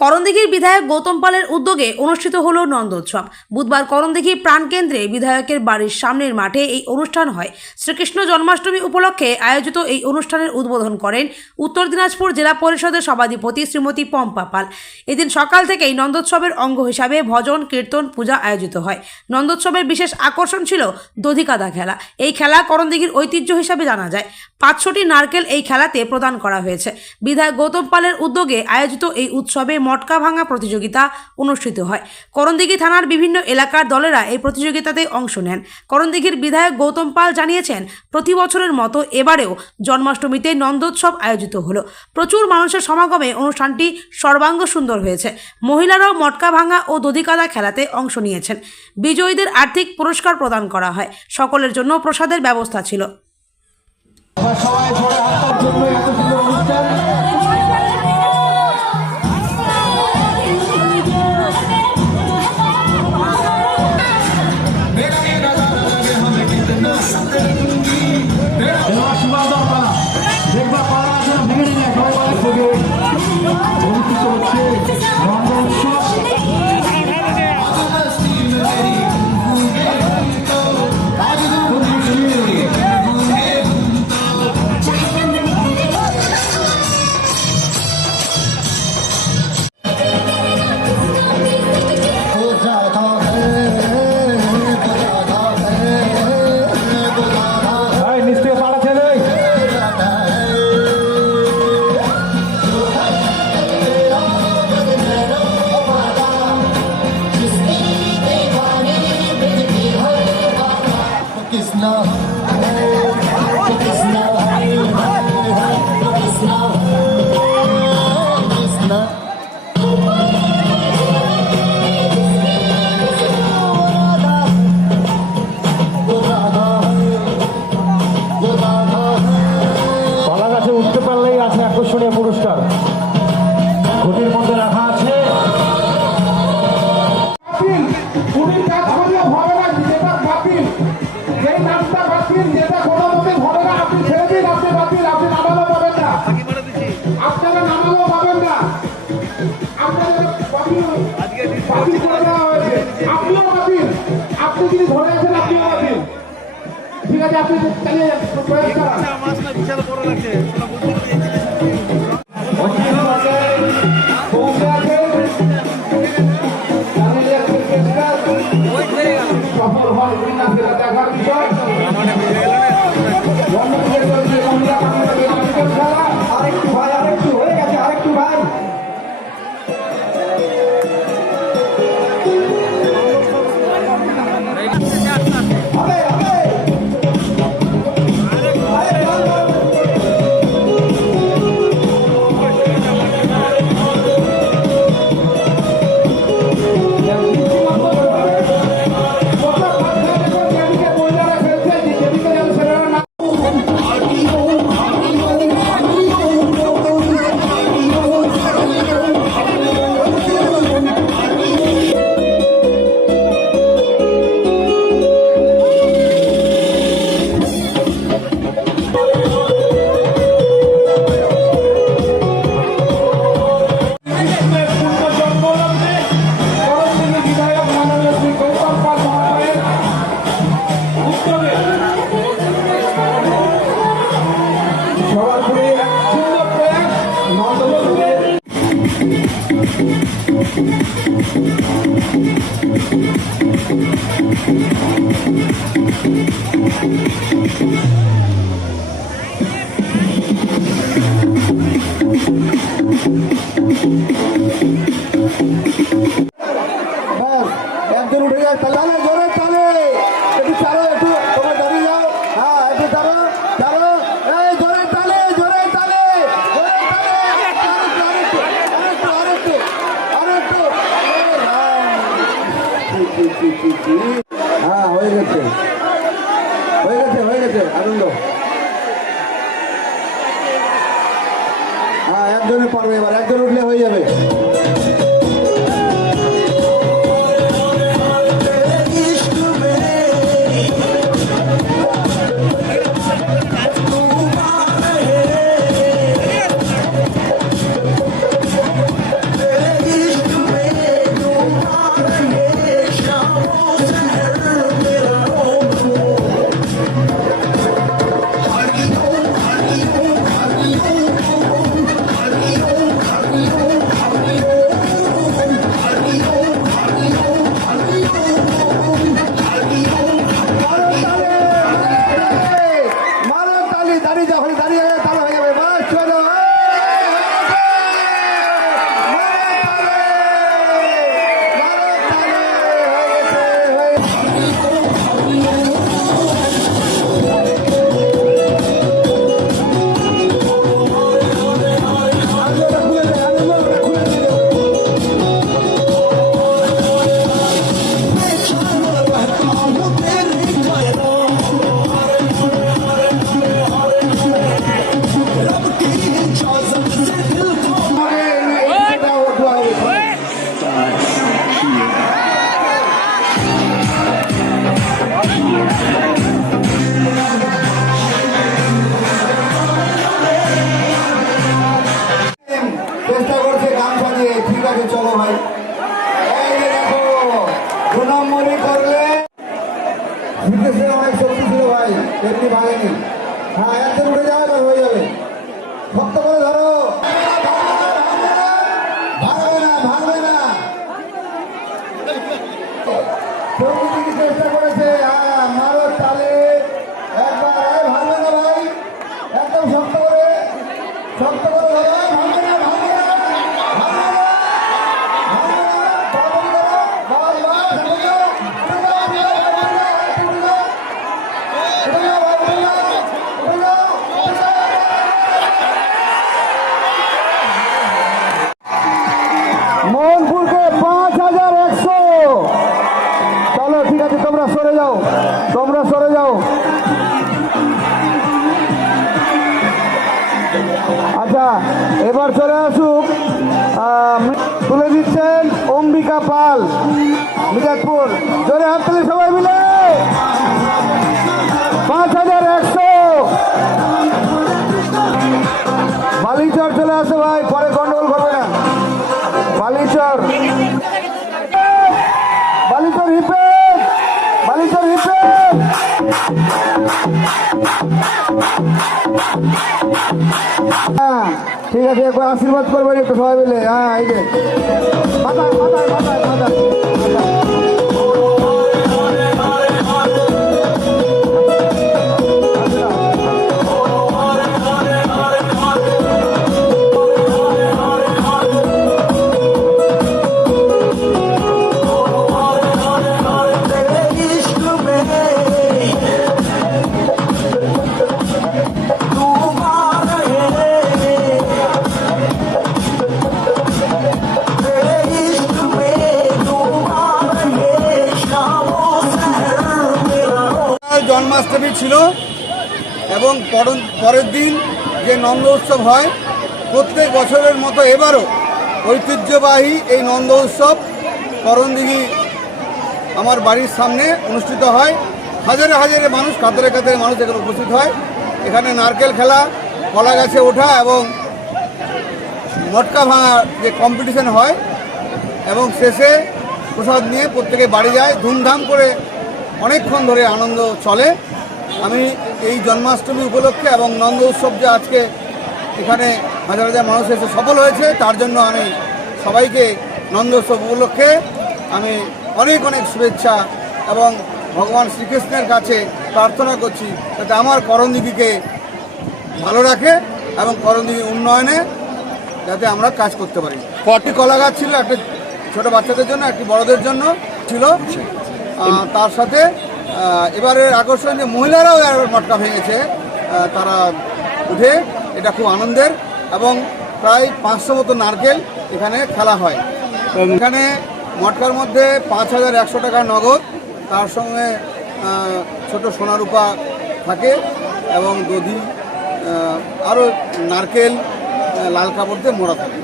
করণদিঘির বিধায়ক গৌতম পালের উদ্যোগে অনুষ্ঠিত হলো নন্দোৎসব। বুধবার করণদিঘি প্রাণকেন্দ্রে বিধায়কের বাড়ির সামনের মাঠে এই অনুষ্ঠান হয়। শ্রীকৃষ্ণ জন্মাষ্টমী উপলক্ষে আয়োজিত এই অনুষ্ঠানের উদ্বোধন করেন উত্তর দিনাজপুর জেলা পরিষদের সভাধিপতি শ্রীমতী পম্পা পাল। এদিন সকাল থেকেই নন্দোৎসবের অঙ্গ হিসাবে ভজন কীর্তন পূজা আয়োজিত হয়। নন্দোৎসবের বিশেষ আকর্ষণ ছিল দধিকাদা খেলা। এই খেলা করণদিঘির ঐতিহ্য হিসাবে জানা যায়। 500টি নারকেল এই খেলাতে প্রদান করা হয়েছে। বিধায়ক গৌতম পালের উদ্যোগে আয়োজিত এই উৎসবে মটকা ভাঙা প্রতিযোগিতা অনুষ্ঠিত হয়। করণদিঘি থানার বিভিন্ন এলাকার দলেরা এই প্রতিযোগিতাতে অংশ নেন। করণদিঘির বিধায়ক গৌতম পাল জানিয়েছেন, প্রতি বছরের মতো এবারেও জন্মাষ্টমীতে নন্দোৎসব আয়োজিত হলো। প্রচুর মানুষের সমাগমে অনুষ্ঠানটি সর্বাঙ্গ সুন্দর হয়েছে। মহিলারাও মটকা ভাঙা ও দধিকাদা খেলাতে অংশ নিয়েছেন। বিজয়ীদের আর্থিক পুরস্কার প্রদান করা হয়। সকলের জন্য প্রসাদের ব্যবস্থা ছিল। উঠতে পারলেই আছে আকর্ষণীয় পুরস্কার। ঘটির মধ্যে রাখা আছে আপনি যদি ধরে আছেন আপনিও বাতিল। ঠিক আছে, আপনি চালিয়ে যান। বিশাল বড় লাগছে। সফল হয় কিনা সেটা দেখার বিষয়। আরেকটু ভাই, আরেকটু হয়ে গেছে, আরেকটু ভাই। একজন উঠে যায়, তাহলে জোরে তালে একটু চালো, একটু তোমরা দাঁড়িয়ে যাও। হ্যাঁ, একটু চালো চালো, এই জোরে তালে, জোরে তালে, জোরে তালে, আরেকটু। হ্যাঁ, হয়ে গেছে, হয়ে গেছে, হয়ে গেছে, আনন্দ। হ্যাঁ, একজনে পারবে, এবার একজন উঠলে হয়ে যাবে। গামছা দিয়ে। ঠিক আছে, চলো ভাই। এই যে দেখো, 2 নম্বরই করলে ফিটনেসের অনেক শক্তি ছিল ভাই, এমনি ভাঙেনি। হ্যাঁ, একজন উঠে যাও, এবার হয়ে যাবে। শক্ত করে ধরো, ভাঙবে না, ভাঙবে না। প্রকৃতি চেষ্টা করেছে। হ্যাঁ, মারো তালে একবার। ভাঙবে না ভাই, একদম শক্ত করে, শক্ত করে ধরো। ভাঙবে না, ভাঙবে না, ভাঙবে না, ভাঙবে না। তাড়াতাড়ি করো, বাস, বাস, উঠে যাও, উঠে যাও, উঠে যাও, উঠে যাও, উঠে যাও, ভাই, উঠে যাও, উঠে যাও, উঠে যাও। মোহনপুরকে 5100। চলো, ঠিক আছে, তোমরা সরে যাও, তোমরা সরে যাও। আচ্ছা, এবার চলে আসুক, তুলে দিচ্ছেন অম্বিকা পাল, মিরাজপুর। জোরে হাত তুলে সবাই মিলে 5100। বালিচর চলে আসো ভাই, পরে গন্ডগোল করবে না। বালিচর, বালিচর হিপেন, বালিচর হিপেন। হ্যাঁ, ঠিক আছে, একবার আশীর্বাদ করবেন একটু সবাই মিলে। হ্যাঁ, এই যে মাথায় মাথায় মাথায় মাথায়। জন্মাষ্টমী ছিল এবং পরের দিন যে নন্দ উৎসব হয়, প্রত্যেক বছরের মতো এবারও ঐতিহ্যবাহী এই নন্দ উৎসব করণদিঘি আমার বাড়ির সামনে অনুষ্ঠিত হয়। হাজারে হাজারে মানুষ, কাতারে কাতারে মানুষ এখানে উপস্থিত হয়। এখানে নারকেল খেলা, কলা গাছে ওঠা এবং মটকা ভাঙার যে কম্পিটিশন হয় এবং শেষে প্রসাদ নিয়ে প্রত্যেকে বাড়ি যায়। ধুমধাম করে অনেকক্ষণ ধরে আনন্দ চলে। আমি এই জন্মাষ্টমী উপলক্ষে এবং নন্দ উৎসব যে আজকে এখানে হাজার হাজার মানুষ এসে সফল হয়েছে, তার জন্য আমি সবাইকে নন্দ উৎসব উপলক্ষে আমি অনেক অনেক শুভেচ্ছা এবং ভগবান শ্রীকৃষ্ণের কাছে প্রার্থনা করছি যাতে আমার করণদিঘিকে ভালো রাখে এবং করণদিঘি উন্নয়নে যাতে আমরা কাজ করতে পারি। 40 কলা গাছ ছিল, একটা ছোটো বাচ্চাদের জন্য, একটি বড়দের জন্য ছিল। তার সাথে এবারের আকর্ষণ যে মহিলারাও এবার মটকা ভেঙেছে, তারা উঠে, এটা খুব আনন্দের। এবং প্রায় 500 মতো নারকেল এখানে খেলা হয়। এখানে মটকার মধ্যে 5100 টাকা নগদ, তার সঙ্গে ছোট সোনা রূপা থাকে এবং দধি, আরও নারকেল লাল কাপড় দিয়ে মোড়া থাকে।